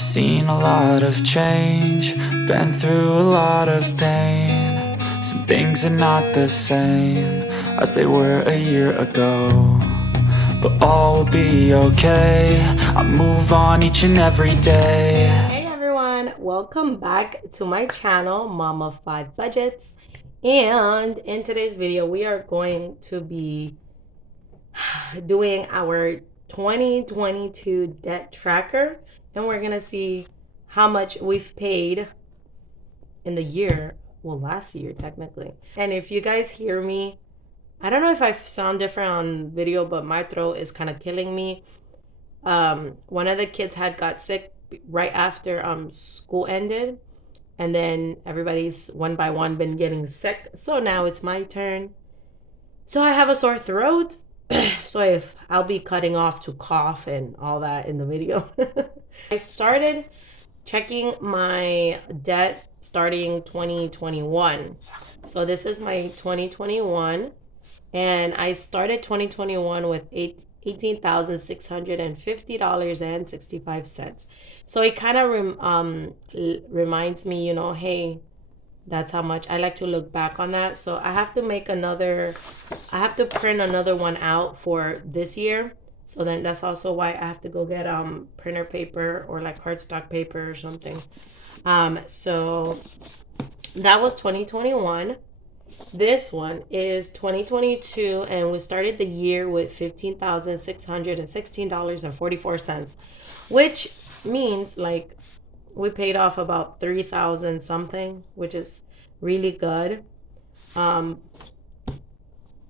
I've seen a lot of change, been through a lot of pain. Some things are not the same as they were a year ago, but all will be okay. I move on each and every day. Hey everyone, welcome back to my channel, Mom of 5 Budgets. And in today's video, we are going to be doing our 2022 debt tracker, and we're gonna see how much we've paid in the year, well, last year technically. And if you guys hear me, I don't know if I sound different on video, but my throat is kind of killing me. One of the kids had got sick right after school ended, and then everybody's one by one been getting sick, so now it's my turn. So I have a sore throat, so if I'll be cutting off to cough and all that in the video. I started checking my debt starting 2021. So this is my 2021, and I started 2021 with $18,650.65. So it kind of reminds me, you know, hey, that's how much I like to look back on that. So I have to print another one out for this year. So then that's also why I have to go get printer paper or like cardstock paper or something. So that was 2021. This one is 2022, and we started the year with $15,616.44, which means like we paid off about 3,000 something, which is really good.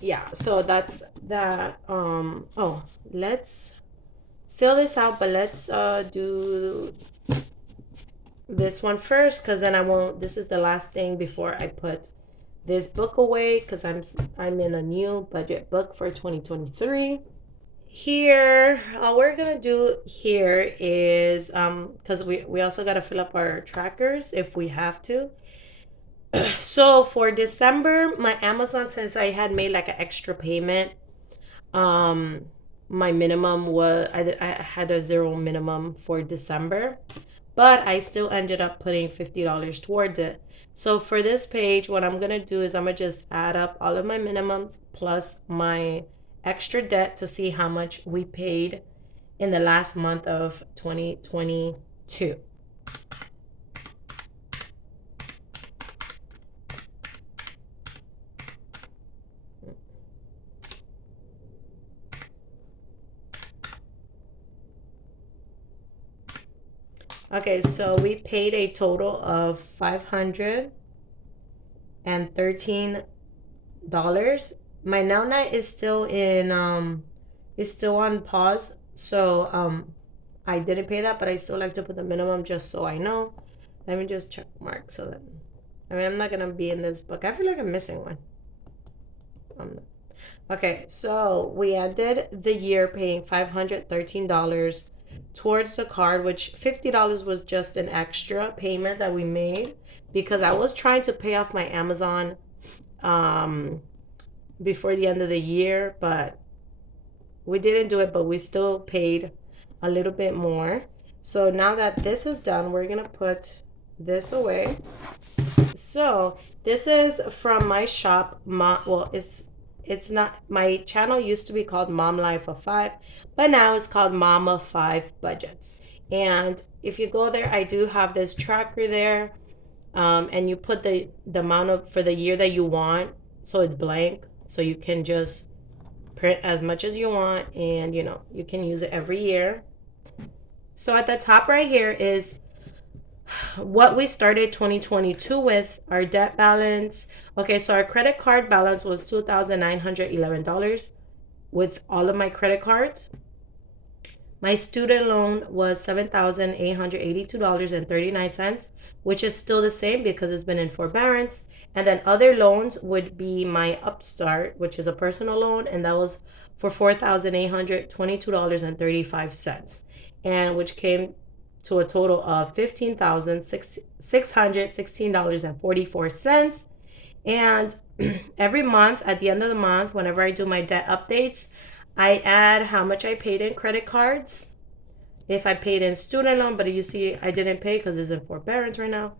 Yeah, so that's that. Oh, let's fill this out, but let's do this one first, because then I won't, this is the last thing before I put this book away, because I'm in a new budget book for 2023. Here, all we're gonna do here is because we also got to fill up our trackers if we have to. So for December, my Amazon, since I had made like an extra payment, my minimum was I had a zero minimum for December, but I still ended up putting $50 towards it. So for this page, what I'm gonna do is I'm gonna just add up all of my minimums plus my extra debt to see how much we paid in the last month of 2022. Okay, so we paid a total of $513. My nail night is still on pause, so I didn't pay that, but I still like to put the minimum just so I know. Let me just check mark so that, I mean, I'm not gonna be in this book. I feel like I'm missing one. Okay, so we ended the year paying $513 towards the card, which $50 was just an extra payment that we made because I was trying to pay off my Amazon before the end of the year, but we didn't do it, but we still paid a little bit more. So now that this is done, we're gonna put this away. So this is from my shop. Well, it's not, my channel used to be called Mom Life of 5, but now it's called Mom of 5 Budgets. And if you go there, I do have this tracker there, and you put the amount of for the year that you want, so it's blank, so you can just print as much as you want, and you know, you can use it every year. So at the top right here is what we started 2022 with, our debt balance. Okay, so our credit card balance was $2,911 with all of my credit cards. My student loan was $7,882.39, which is still the same because it's been in forbearance. And then other loans would be my Upstart, which is a personal loan, and that was for $4,822.35, and which came to a total of $15,616.44. And every month, at the end of the month, whenever I do my debt updates, I add how much I paid in credit cards if I paid in student loan, but you see I didn't pay because it's in forbearance right now.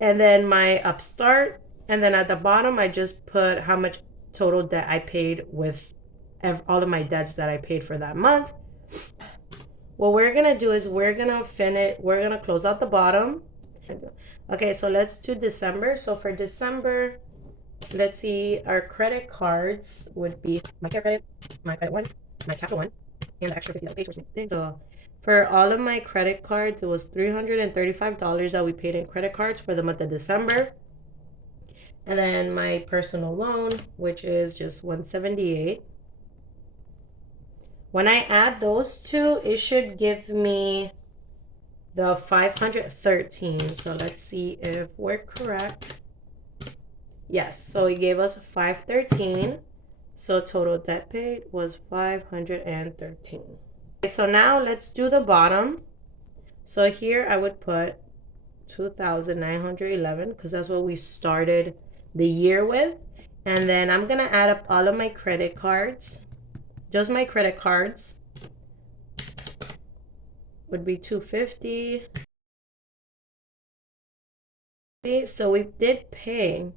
And then my Upstart, and then at the bottom I just put how much total debt I paid with all of my debts that I paid for that month. What we're gonna do is we're gonna close out the bottom. Okay, so let's do December. So for December, let's see, our credit cards would be my care credit, my credit one, my capital one, and the extra $50 pay towards me. So for all of my credit cards, it was $335 that we paid in credit cards for the month of December. And then my personal loan, which is just $178. When I add those two, it should give me the 513. So let's see if we're correct. Yes, so it gave us 513. So total debt paid was 513. Okay, so now let's do the bottom. So here I would put 2,911 because that's what we started the year with. And then I'm gonna add up all of my credit cards. Just my credit cards would be 250. So we did pay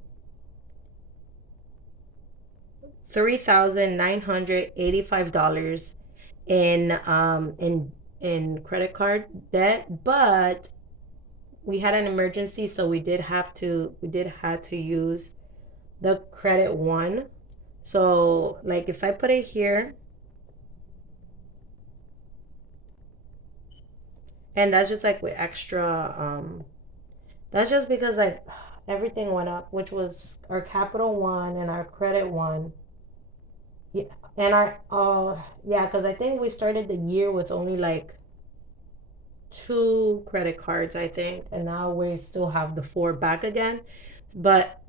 $3,985 in credit card debt, but we had an emergency, so we did have to use the credit one. So like if I put it here, and that's just like with extra that's just because like everything went up, which was our capital one and our credit one. Yeah, and our yeah, because I think we started the year with only like 2 credit cards, I think, and now we still have the 4 back again. But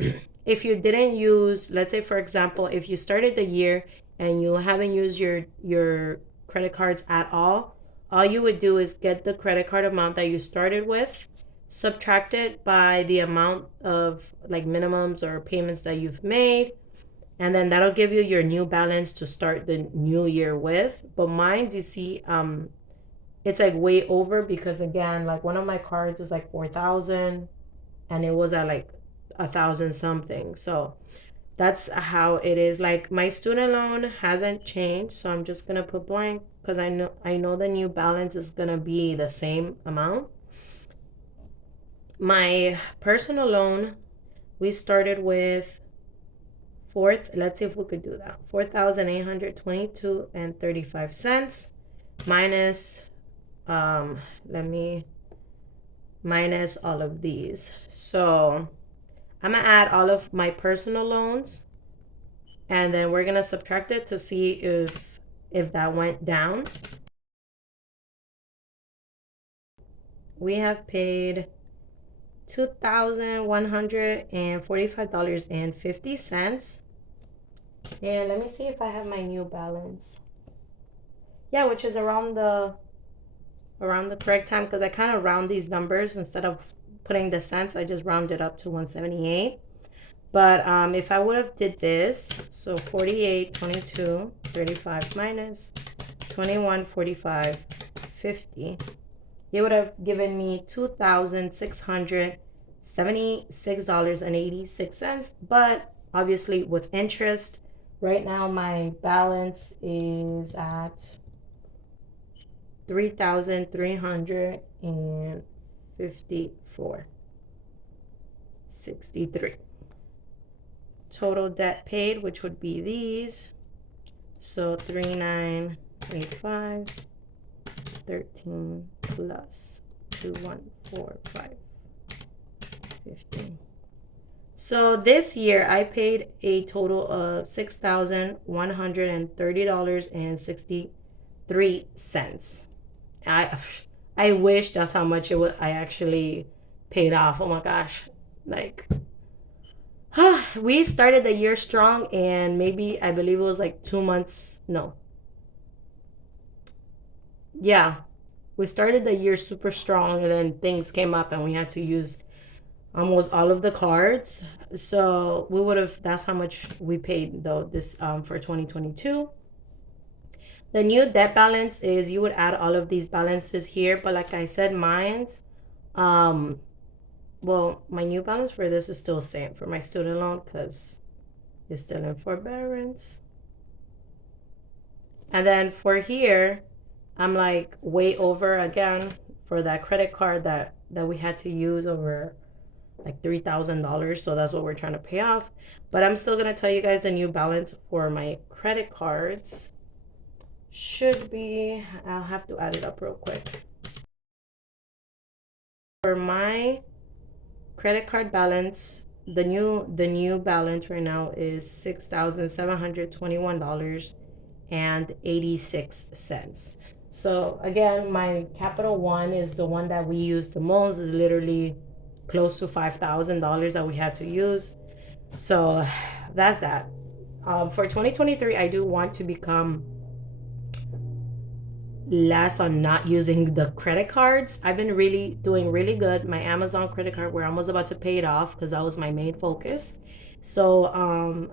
if you didn't use, let's say for example, if you started the year and you haven't used your credit cards at all you would do is get the credit card amount that you started with, subtract it by the amount of like minimums or payments that you've made, and then that'll give you your new balance to start the new year with. But mine, you see, it's like way over because again, like one of my cards is like 4,000 and it was at like 1,000 something. So that's how it is. Like my student loan hasn't changed, so I'm just gonna put blank because I know the new balance is gonna be the same amount. My personal loan, we started with let's see if we could do that, 4,822 and 35 cents minus minus all of these. So I'm gonna add all of my personal loans and then we're gonna subtract it to see if that went down. We have paid $2,145.50. And let me see if I have my new balance. Yeah, which is around the correct time because I kind of round these numbers instead of putting the cents. I just rounded up to 178. But if I would have did this, so 48, 22, 35 minus 21, 45, 50, it would have given me $2,676.86. But obviously with interest, right now my balance is at $3,354.63. Total debt paid, which would be these. So 3,985, 13 plus 2,145, 15. So this year I paid a total of $6,130.63. I wish that's how much I actually paid off. Oh my gosh. Like we started the year strong and maybe I believe it was like 2 months. No. Yeah. We started the year super strong and then things came up and we had to use almost all of the cards. So we would have, that's how much we paid though this for 2022. The new debt balance is you would add all of these balances here, but like I said, mine's well, my new balance for this is still the same for my student loan because it's still in forbearance. And then for here, I'm like way over again for that credit card that we had to use over like $3,000. So that's what we're trying to pay off. But I'm still gonna tell you guys the new balance for my credit cards should be, I'll have to add it up real quick. For my credit card balance, the new balance right now is $6,721.86. So again, my Capital One is the one that we use the most. Is literally close to $5,000 that we had to use. So that's that. For 2023, I do want to become less on not using the credit cards. I've been doing really good. My Amazon credit card, we're almost about to pay it off because that was my main focus. So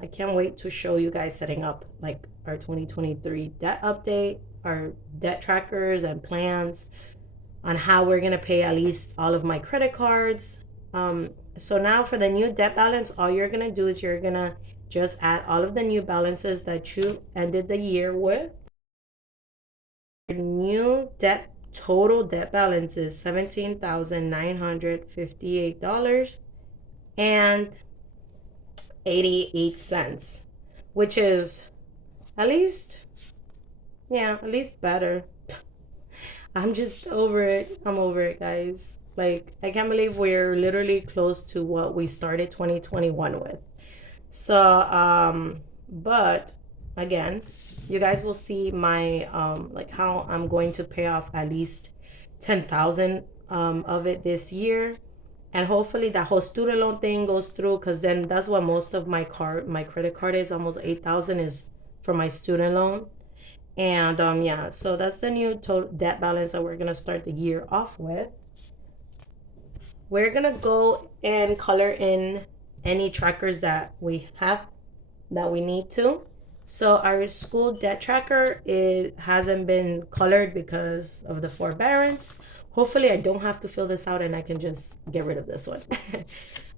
I can't wait to show you guys setting up like our 2023 debt update, our debt trackers and plans on how we're gonna pay at least all of my credit cards. So now for the new debt balance, all you're gonna do is you're gonna just add all of the new balances that you ended the year with. New debt total debt balance is $17,958.88, which is at least better. I'm just over it. I'm over it, guys. Like, I can't believe we're literally close to what we started 2021 with. So but again, you guys will see my like how I'm going to pay off at least 10,000 of it this year, and hopefully that whole student loan thing goes through, because then that's what most of my credit card is. Almost 8,000 is for my student loan. And yeah, so that's the new total debt balance that we're gonna start the year off with. We're gonna go and color in any trackers that we have that we need to. So our school debt tracker, it hasn't been colored because of the forbearance. Hopefully I don't have to fill this out and I can just get rid of this one.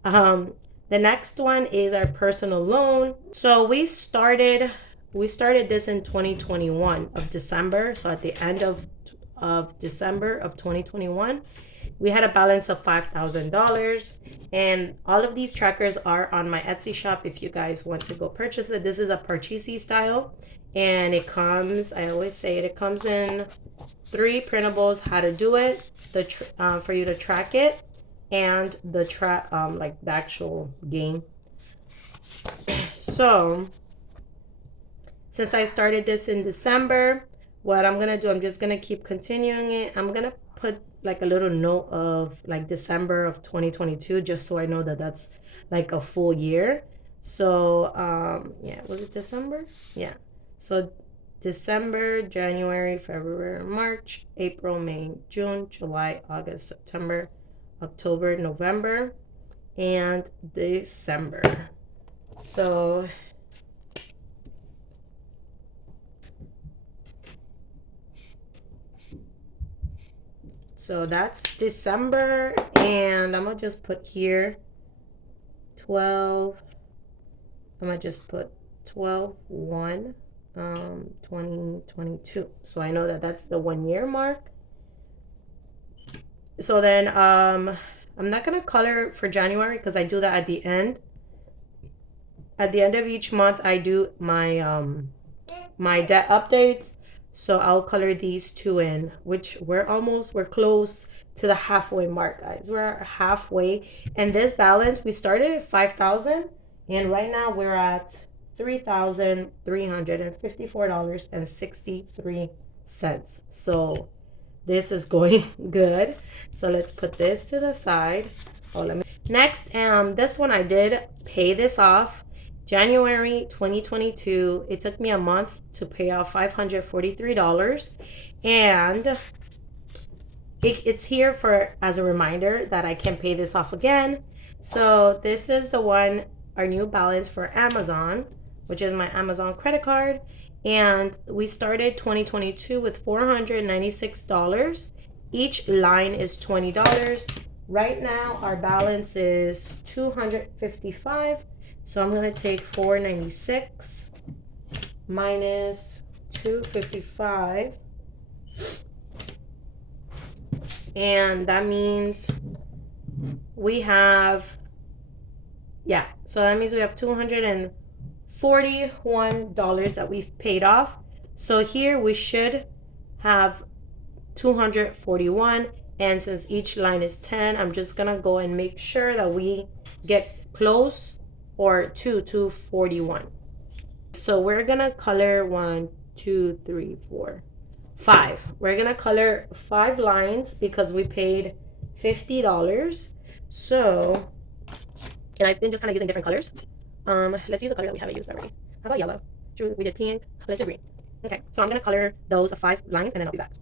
The next one is our personal loan. So we started this in 2021 of December. So at the end of December of 2021, we had a balance of $5,000, and all of these trackers are on my Etsy shop if you guys want to go purchase it. This is a Parcheesi style, and it comes, I always say it comes in 3 printables, how to do it, for you to track it, and the like the actual game. So since I started this in December, what I'm gonna do, I'm just gonna keep continuing it. I'm gonna put like a little note of like December of 2022, just so I know that that's like a full year. So yeah, was it December? Yeah. So December, January, February, March, April, May, June, July, August, September, October, November, and December. So that's December, and I'm gonna just put here 12. I'm gonna just put 12/1 2022, so I know that that's the 1 year mark. So then I'm not gonna color for January because I do that at the end. At the end of each month, I do my my debt updates. So I'll color these 2 in, which we're close to the halfway mark, guys. We're halfway. And this balance, we started at 5,000, and right now we're at $3,354.63. So this is going good. So let's put this to the side. Next, this one I did pay this off. January 2022, it took me a month to pay off $543, and it's here for as a reminder that I can pay this off again. So this is the one, our new balance for Amazon, which is my Amazon credit card, And we started 2022 with $496. Each line is $20. Right now our balance is $255. So I'm going to take 496 minus 255, and that means we have, yeah, so that means we have $241 that we've paid off. So here we should have 241, and since each line is 10, I'm just gonna go and make sure that we get close or to 241. So we're gonna color 1, 2, 3, 4, 5. We're gonna color 5 lines because we paid $50. So, and I've been just kind of using different colors. Let's use a color that we haven't used already. How about yellow? We did pink. Let's do green. Okay, so I'm gonna color those 5 lines and then I'll be back.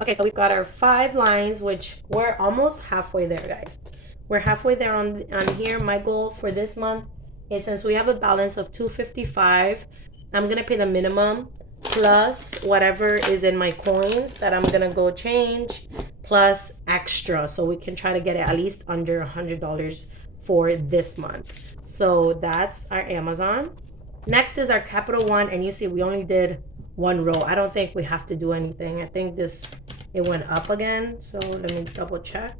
Okay, so we've got our 5 lines, which we're almost halfway there, guys. We're halfway there on here. My goal for this month is, since we have a balance of $255, I'm gonna pay the minimum plus whatever is in my coins that I'm gonna go change, plus extra, so we can try to get it at least under $100 for this month. So that's our Amazon. Next is our Capital One, and you see we only did 1 row. I don't think we have to do anything. I think it went up again, so let me double check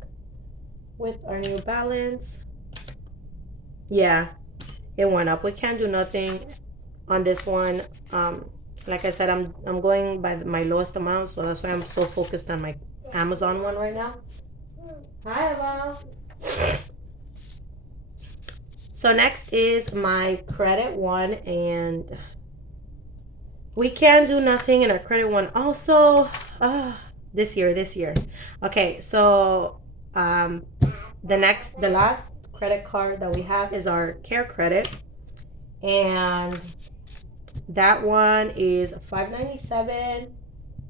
with our new balance. Yeah, it went up. We can't do nothing on this one. Like I said, I'm going by my lowest amount, so that's why I'm so focused on my Amazon one right now. Hi, Eva. So next is my credit one, and we can do nothing in our credit one also. This year. Okay, so the last credit card that we have is our Care Credit, and that one is $597,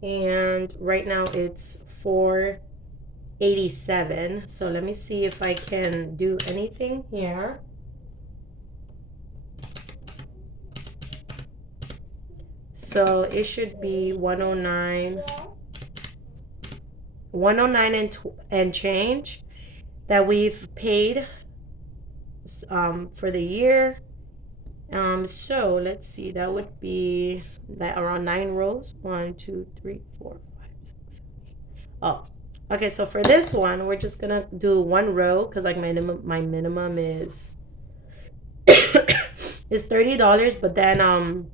and right now it's $487. So let me see if I can do anything here. So it should be 109 and change that we've paid for the year. So let's see, that would be like around 9 rows. 1, 2, 3, 4, 5, 6, 7, 8. Oh, okay. So for this one, we're just gonna do 1 row because like my minimum is is $30, but then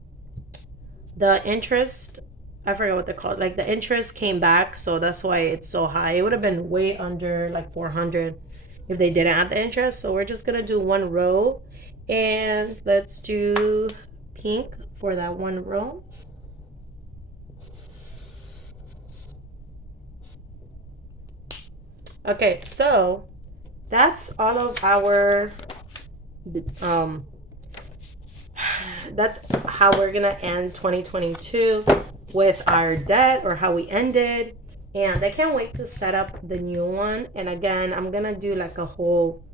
the interest, I forget what they're called. Like the interest came back, so that's why it's so high. It would have been way under like 400 if they didn't add the interest. So we're just gonna do 1 row, and let's do pink for that 1 row. Okay, so that's all of our that's how we're gonna end 2022 with our debt, or how we ended. And I can't wait to set up the new one. And again, I'm gonna do like a whole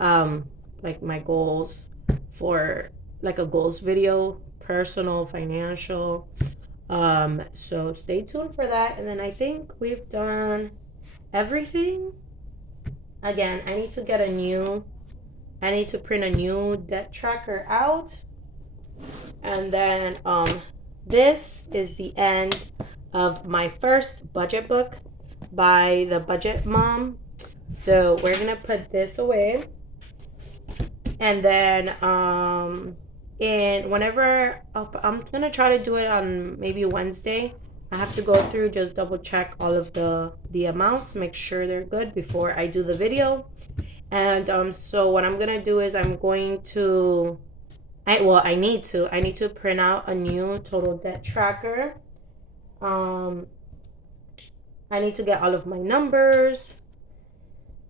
like my goals for like a goals video, personal, financial. So stay tuned for that. And then I think we've done everything. Again, I need to print a new debt tracker out. And then this is the end of my first budget book by the Budget Mom. So we're gonna put this away, and then whenever I'm gonna try to do it on maybe Wednesday. I have to go through, just double check all of the amounts, make sure they're good before I do the video. And so what I'm gonna do is I'm going to I need to print out a new total debt tracker. I need to get all of my numbers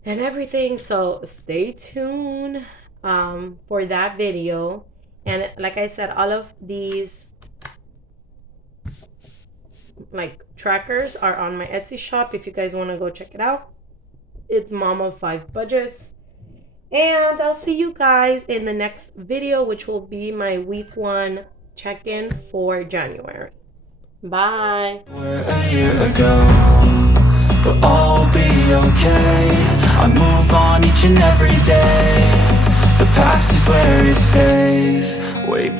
and everything, so stay tuned for that video. And like I said, all of these like trackers are on my Etsy shop if you guys want to go check it out. It's MomOfFiveBudgets. And I'll see you guys in the next video, which will be my week 1 check-in for January. Bye. We're a year ago, but all will be okay. I move on each and every day. The past is where it stays. Wait.